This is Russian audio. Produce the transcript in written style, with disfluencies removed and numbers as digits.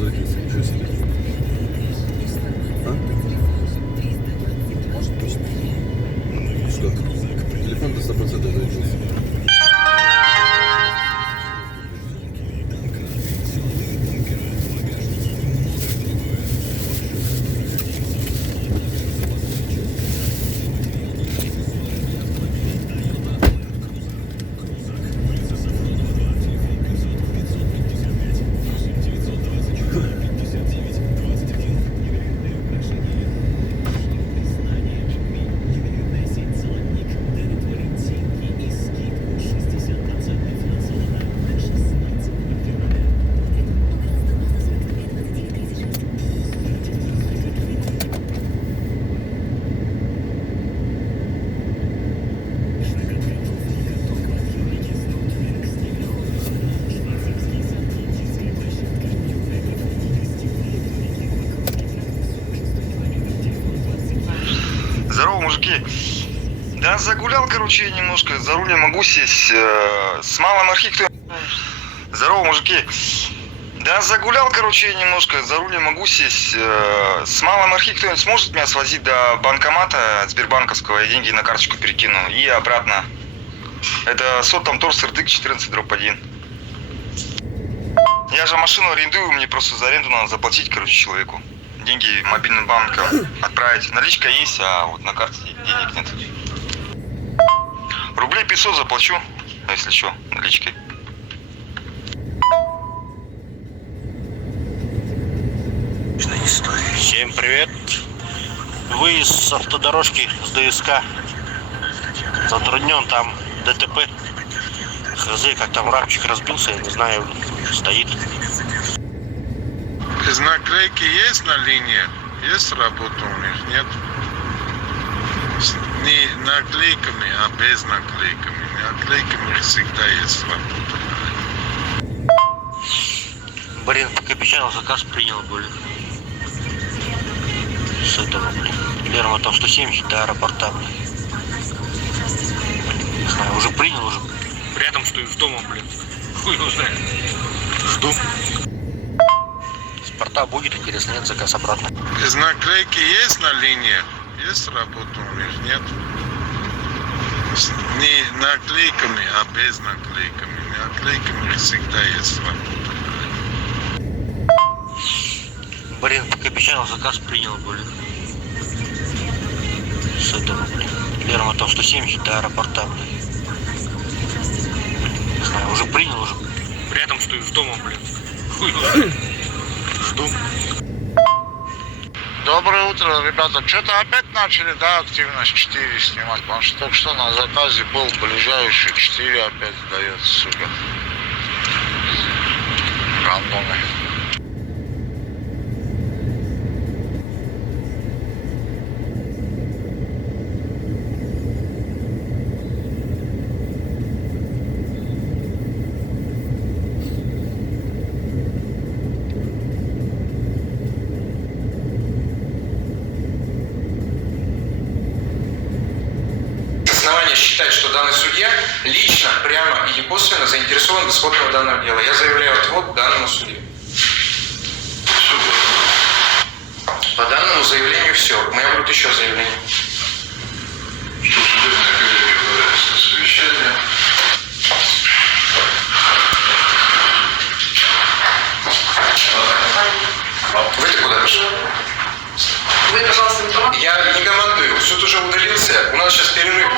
зарядился, ничего себе. А? Что? Телефон до 100% зарядился. Здорово, мужики. Да, загулял, короче, я немножко. За руль я могу сесть. С малым архи... Здорово, мужики. Да, загулял, короче, я немножко. За руль я могу сесть. С малым архи кто-нибудь сможет меня свозить до банкомата Сбербанковского? Я деньги на карточку перекину. И обратно. Это СОТ там Торс РДК 14/1. Я же машину арендую, мне просто за аренду надо заплатить, короче, человеку. Деньги мобильным банком отправить. Наличка есть, а вот на карте денег нет. Рублей 500 заплачу, если что, наличкой. Всем привет. Выезд с автодорожки с ДСК. Затруднен, там ДТП. Хз, как там рабчик разбился, я не знаю, стоит. Из наклейки есть на линии? Есть работа у них? Нет? Не наклейками, а без наклейками. Наклейками всегда есть работа. Блин, как обещал, заказ принял, блин. С этого, блин. Лермонтов 170 до аэропорта, блин. Не знаю, уже принял, уже. Рядом стою с домом, блин. Хуй его знает. Жду. С порта будет, интересно, нет, заказ обратно. Из наклейки есть на линии? Есть работа у них? Нет? Не наклейками, а без наклейками. Наклейками всегда есть работа. Блин, как обещал, заказ принял, блин. С этого, блин. Лермонтов 170 до аэропорта, блин. Не знаю, уже принял, уже. Рядом стою с домом, блин. Хуй его знает. Жду. Доброе утро, ребята. Что-то опять начали, да, активность 4 снимать, потому что только что на заказе был, ближайший 4 опять сдается, сука. Рандомы. Считать, что данный судья лично, прямо и косвенно заинтересован в исходе данного дела. Я заявляю отвод данному судье. По данному заявлению все. У меня будет еще заявление. Что судебная коллегия подается на совещание. Вы-то куда пошли? Вы, пожалуйста, не командуете? Я не командую. Суд уже удалился. У нас сейчас перерыв.